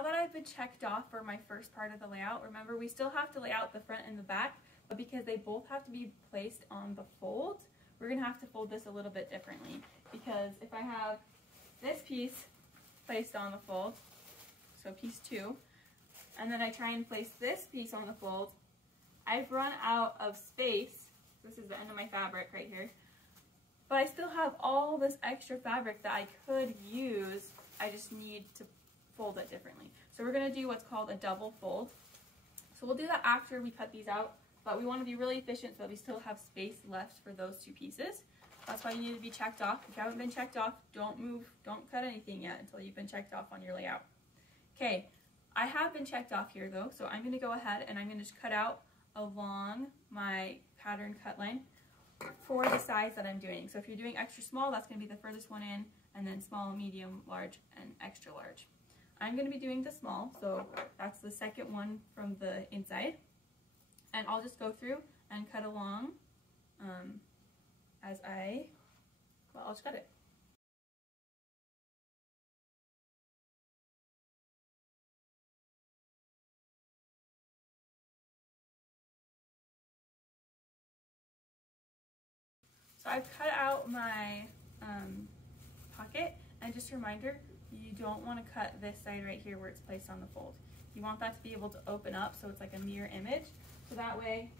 now that I've been checked off for my first part of the layout, remember we still have to lay out the front and the back, but because they both have to be placed on the fold, we're going to have to fold this a little bit differently. Because if I have this piece placed on the fold, so piece 2, and then I try and place this piece on the fold, I've run out of space. This is the end of my fabric right here. But I still have all this extra fabric that I could use. I just need to fold it differently. So we're going to do what's called a double fold. So we'll do that after we cut these out, but we want to be really efficient so that we still have space left for those two pieces. That's why you need to be checked off. If you haven't been checked off, don't move, don't cut anything yet until you've been checked off on your layout. Okay, I have been checked off here though, so I'm going to go ahead and I'm going to just cut out along my pattern cut line for the size that I'm doing. So if you're doing extra small, that's going to be the furthest one in, and then small, medium, large, and extra large. I'm going to be doing the small, so that's the second one from the inside. And I'll just go through and cut along I'll just cut it. So I've cut out my pocket, and just a reminder, you don't want to cut this side right here where it's placed on the fold. You want that to be able to open up so it's like a mirror image, so that way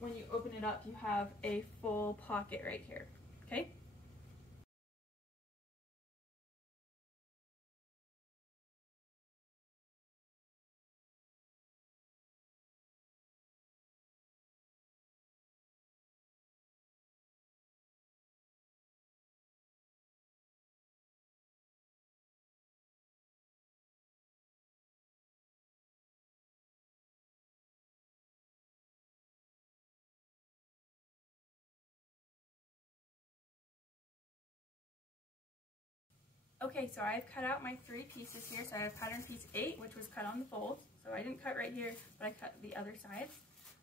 when you open it up you have a full pocket right here, okay? Okay, so I've cut out my 3 pieces here. So I have pattern piece 8, which was cut on the fold. So I didn't cut right here, but I cut the other side.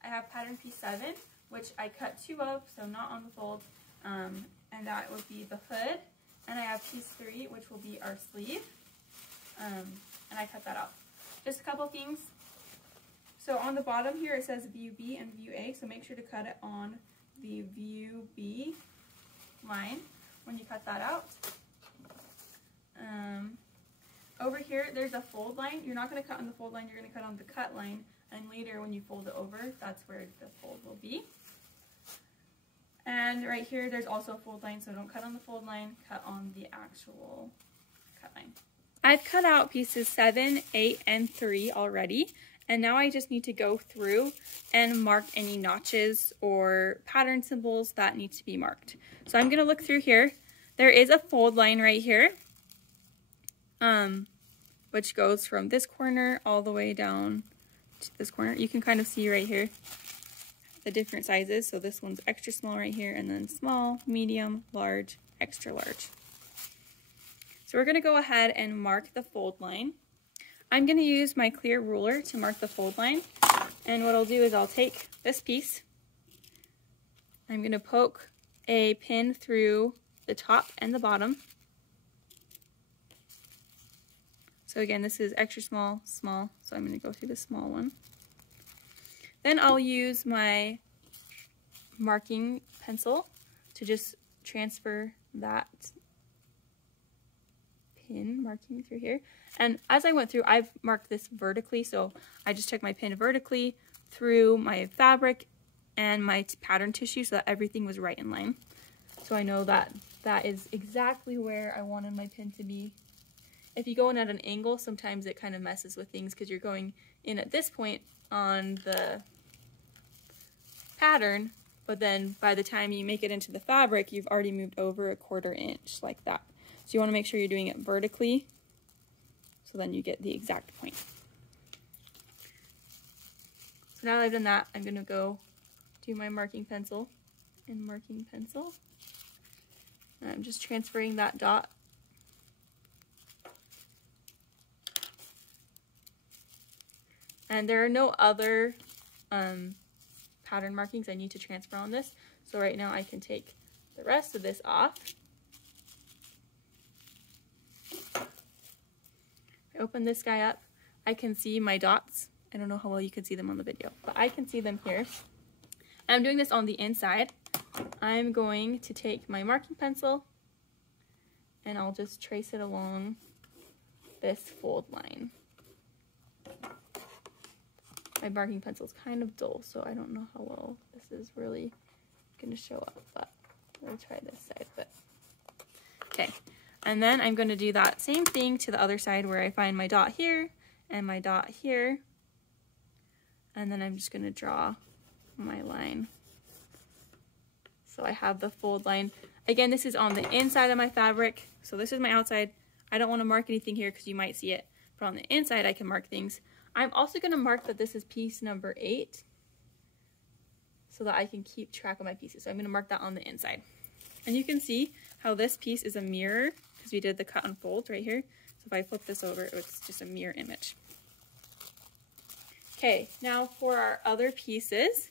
I have pattern piece 7, which I cut 2 of, so not on the fold, and that would be the hood. And I have piece 3, which will be our sleeve, and I cut that out. Just a couple things. So on the bottom here it says view B and view A, so make sure to cut it on the view B line when you cut that out. Over here, there's a fold line. You're not going to cut on the fold line, you're going to cut on the cut line, and later when you fold it over, that's where the fold will be. And right here, there's also a fold line, so don't cut on the fold line, cut on the actual cut line. I've cut out pieces 7, 8, and 3 already, and now I just need to go through and mark any notches or pattern symbols that need to be marked. So I'm going to look through here. There is a fold line right here, which goes from this corner all the way down to this corner. You can kind of see right here the different sizes. So this one's extra small right here, and then small, medium, large, extra large. So we're going to go ahead and mark the fold line. I'm going to use my clear ruler to mark the fold line, and what I'll do is I'll take this piece, I'm going to poke a pin through the top and the bottom. So again, this is extra small, small, so I'm going to go through the small one. Then I'll use my marking pencil to just transfer that pin marking through here. And as I went through, I've marked this vertically, so I just took my pin vertically through my fabric and my pattern tissue so that everything was right in line. So I know that that is exactly where I wanted my pin to be. If you go in at an angle, sometimes it kind of messes with things because you're going in at this point on the pattern, but then by the time you make it into the fabric, you've already moved over 1/4 inch like that. So you want to make sure you're doing it vertically, so then you get the exact point. So now that I've done that, I'm going to go do my marking pencil and marking pencil. And I'm just transferring that dot. And there are no other pattern markings I need to transfer on this. So right now I can take the rest of this off. I open this guy up. I can see my dots. I don't know how well you can see them on the video, but I can see them here. I'm doing this on the inside. I'm going to take my marking pencil and I'll just trace it along this fold line. My marking pencil is kind of dull, so I don't know how well this is really going to show up, but I'm going to try this side. But okay, and then I'm going to do that same thing to the other side where I find my dot here and my dot here, and then I'm just going to draw my line. So I have the fold line. Again, this is on the inside of my fabric, so this is my outside. I don't want to mark anything here because you might see it, but on the inside I can mark things. I'm also going to mark that this is piece number 8 so that I can keep track of my pieces. So I'm going to mark that on the inside. And you can see how this piece is a mirror because we did the cut and fold right here. So if I flip this over, it's just a mirror image. Okay, now for our other pieces,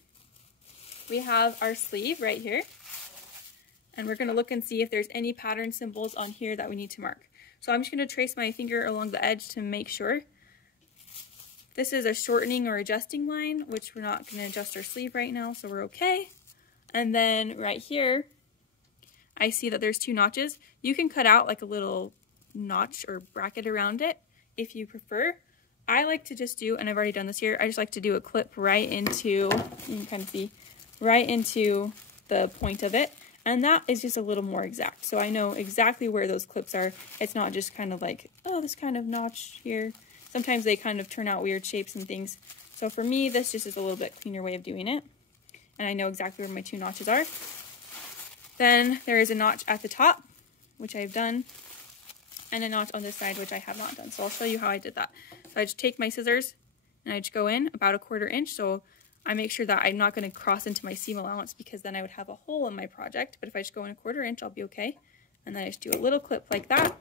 we have our sleeve right here. And we're going to look and see if there's any pattern symbols on here that we need to mark. So I'm just going to trace my finger along the edge to make sure. This is a shortening or adjusting line, which we're not going to adjust our sleeve right now, so we're okay. And then right here, I see that there's 2 notches. You can cut out like a little notch or bracket around it if you prefer. I like to just do, and I've already done this here, I just like to do a clip right into, you can kind of see, right into the point of it. And that is just a little more exact. So I know exactly where those clips are. It's not just kind of like, oh, this kind of notch here. Sometimes they kind of turn out weird shapes and things. So for me, this just is a little bit cleaner way of doing it. And I know exactly where my 2 notches are. Then there is a notch at the top, which I've done, and a notch on this side, which I have not done. So I'll show you how I did that. So I just take my scissors and I just go in about a 1/4 inch. So I make sure that I'm not going to cross into my seam allowance because then I would have a hole in my project. But if I just go in a 1/4 inch, I'll be okay. And then I just do a little clip like that.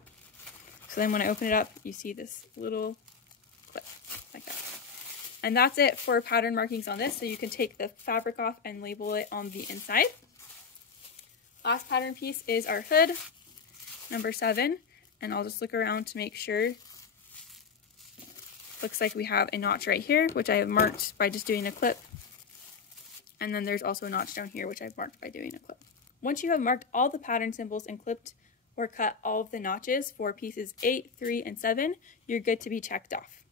So then when I open it up, you see this little clip like that. And that's it for pattern markings on this. So you can take the fabric off and label it on the inside. Last pattern piece is our hood, number 7. And I'll just look around to make sure. Looks like we have a notch right here, which I have marked by just doing a clip. And then there's also a notch down here, which I've marked by doing a clip. Once you have marked all the pattern symbols and clipped or cut all of the notches for pieces 8, 3, and 7, you're good to be checked off.